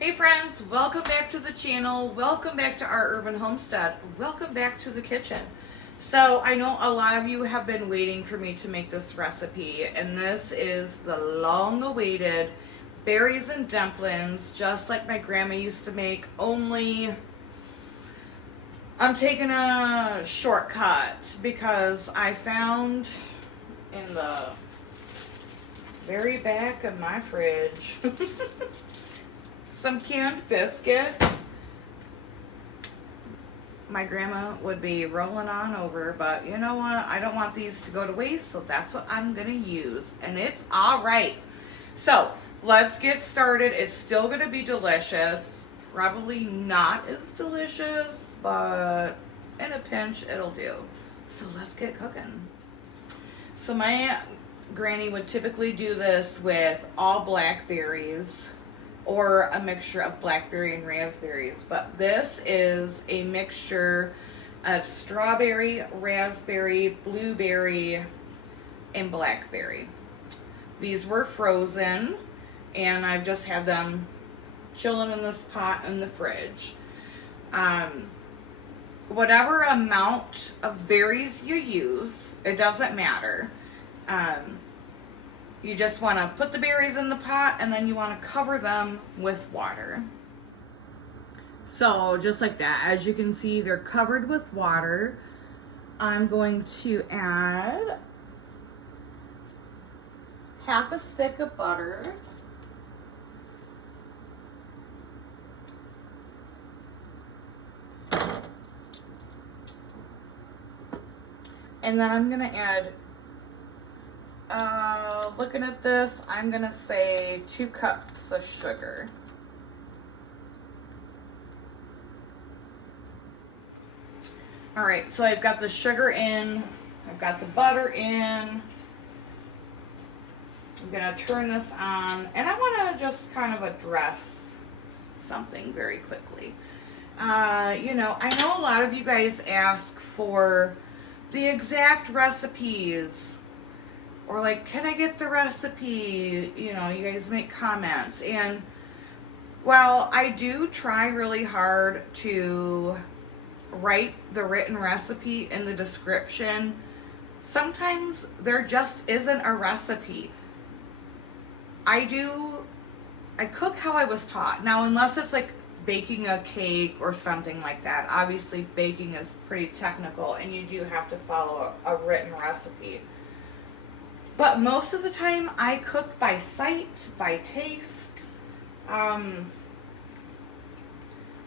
Hey friends, welcome back to the channel. Welcome back to our urban homestead. Welcome back to the kitchen. So I know a lot of you have been waiting for me to make this recipe, and this is the long-awaited berries and dumplings, just like my grandma used to make, only I'm taking a shortcut because I found in the very back of my fridge some canned biscuits. My grandma would be rolling on over, but you know what? I don't want these to go to waste, so that's what I'm gonna use, and it's all right. So let's get started. It's still gonna be delicious. Probably not as delicious, but in a pinch, it'll do. So let's get cooking. So my granny would typically do this with all blackberries, or a mixture of blackberry and raspberries, but this is a mixture of strawberry, raspberry, blueberry, and blackberry. These were frozen, and I've just had them chilling in this pot in the fridge. Whatever amount of berries you use, it doesn't matter. You just want to put the berries in the pot, and then you want to cover them with water. So just like that, as you can see, they're covered with water. I'm going to add half a stick of butter. And then I'm going to add, looking at this, I'm gonna say 2 cups of sugar. All right, so I've got the sugar in, I've got the butter in. I'm gonna turn this on, and I wanna just kind of address something very quickly. You know, I know a lot of you guys ask for the exact recipes, or like, can I get the recipe? You know, you guys make comments. And while I do try really hard to write the written recipe in the description, sometimes there just isn't a recipe. I cook how I was taught. Now, unless it's like baking a cake or something like that, obviously baking is pretty technical and you do have to follow a written recipe. But most of the time, I cook by sight, by taste.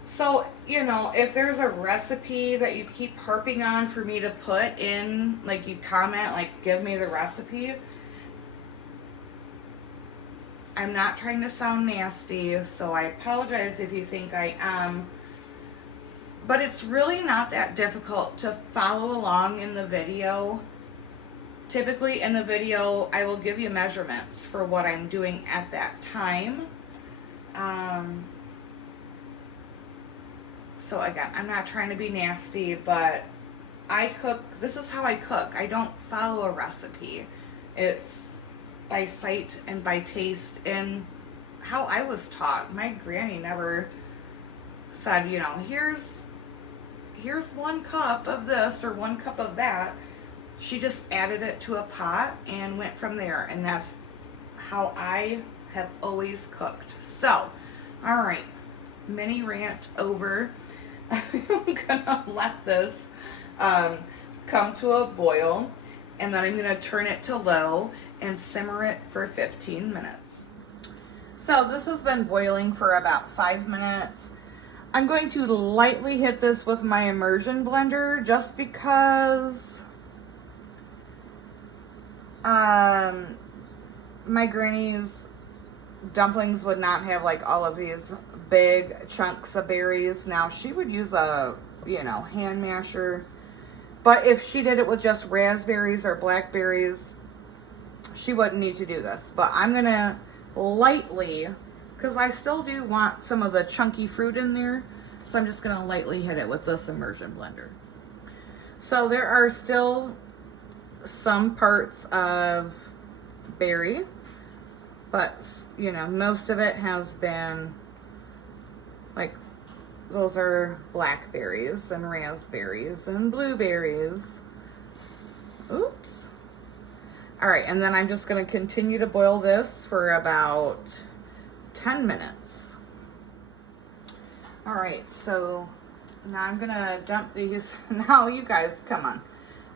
So, you know, if there's a recipe that you keep harping on for me to put in, like you comment, like, give me the recipe. I'm not trying to sound nasty, so I apologize if you think I am. But it's really not that difficult to follow along in the video. Typically in the video, I will give you measurements for what I'm doing at that time. So again, I'm not trying to be nasty, but I cook, this is how I cook. I don't follow a recipe. It's by sight and by taste and how I was taught. My granny never said, you know, here's 1 cup of this or 1 cup of that. She just added it to a pot and went from there. And that's how I have always cooked. So, all right, mini rant over. I'm gonna let this come to a boil, and then I'm gonna turn it to low and simmer it for 15 minutes. So this has been boiling for about 5 minutes. I'm going to lightly hit this with my immersion blender just because my granny's dumplings would not have like all of these big chunks of berries. Now she would use a, you know, hand masher, but if she did it with just raspberries or blackberries, she wouldn't need to do this. But I'm gonna lightly, because I still do want some of the chunky fruit in there, so I'm just gonna lightly hit it with this immersion blender. So there are still some parts of berry, but you know, most of it has been Like, those are blackberries and raspberries and blueberries. Oops. All right, and then I'm just going to continue to boil this for about 10 minutes. All right, so now I'm going to dump these. Now, you guys, come on.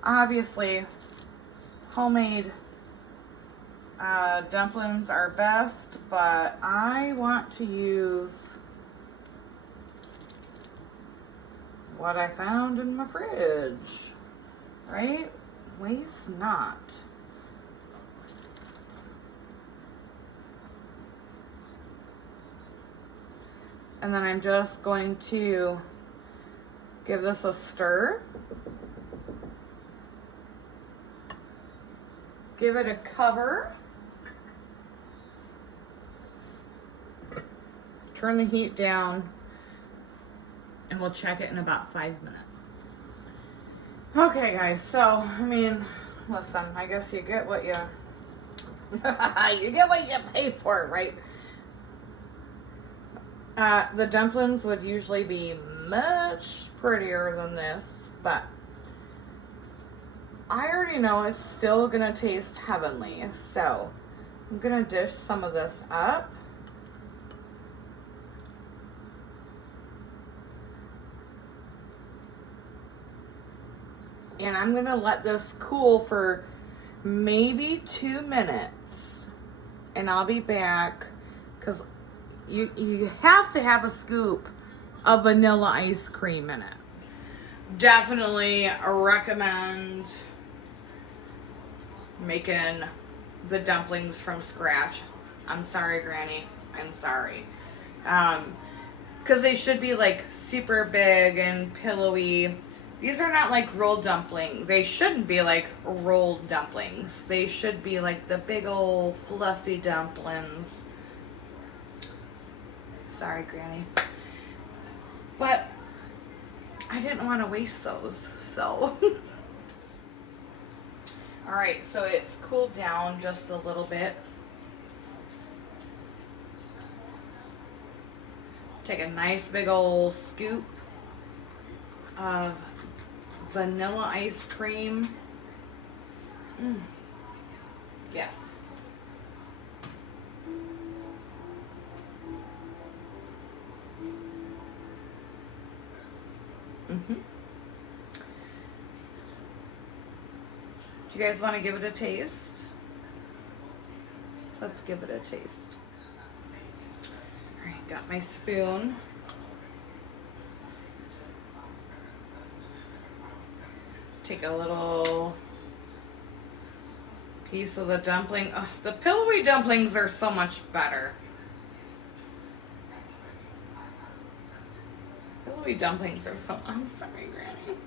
Obviously, homemade dumplings are best, but I want to use what I found in my fridge, right? Waste not. And then I'm just going to give this a stir. Give it a cover. Turn the heat down, and we'll check it in about 5 minutes. Okay, guys, so, I mean, listen, I guess you get what you, you get what you pay for, right? The dumplings would usually be much prettier than this, but I already know it's still gonna taste heavenly, so I'm gonna dish some of this up. And I'm gonna let this cool for maybe 2 minutes, and I'll be back, because you have to have a scoop of vanilla ice cream in it. Definitely recommend making the dumplings from scratch. I'm sorry, Granny. I'm sorry. Because they should be like super big and pillowy. These are not like rolled dumpling. They shouldn't be like rolled dumplings. They should be like the big old fluffy dumplings. Sorry, Granny. But I didn't want to waste those, so. All right, so it's cooled down just a little bit. Take a nice big old scoop of vanilla ice cream. Yes. Do you guys want to give it a taste? Let's give it a taste. All right, got my spoon. Take a little piece of the dumpling. Oh, the pillowy dumplings are so much better. Pillowy dumplings are so, I'm sorry, Granny.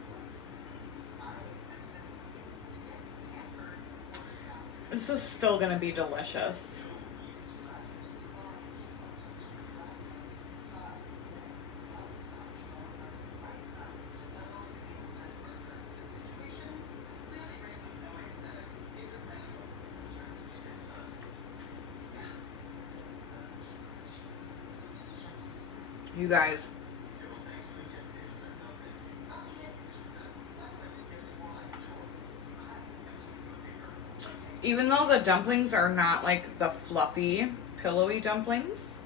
This is still gonna be delicious. You guys, even though the dumplings are not like the fluffy, pillowy dumplings,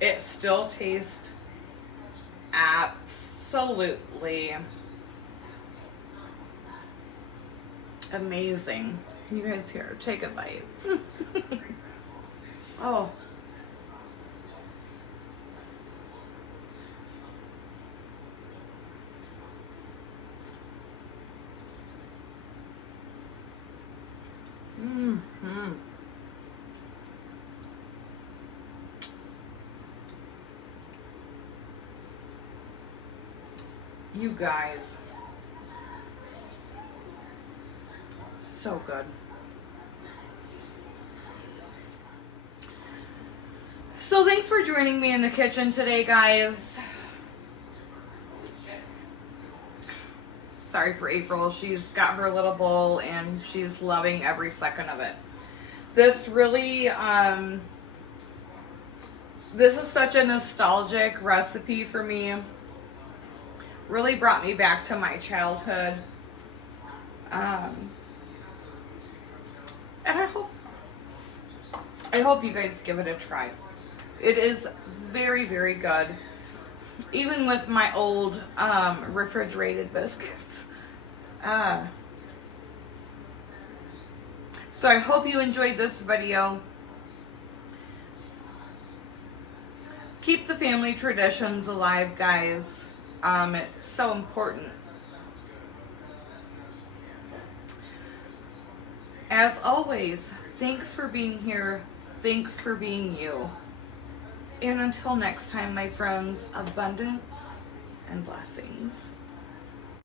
it still tastes absolutely amazing. You guys here, take a bite. Oh. You guys, so good. So thanks for joining me in the kitchen today, guys. Sorry for April. She's got her little bowl and she's loving every second of it. This really This is such a nostalgic recipe for me. Really brought me back to my childhood. And I hope you guys give it a try. It is very, very good. Even with my old refrigerated biscuits. So I hope you enjoyed this video. Keep the family traditions alive, guys. It's so important. As always, thanks for being here. Thanks for being you. And until next time, my friends, abundance and blessings.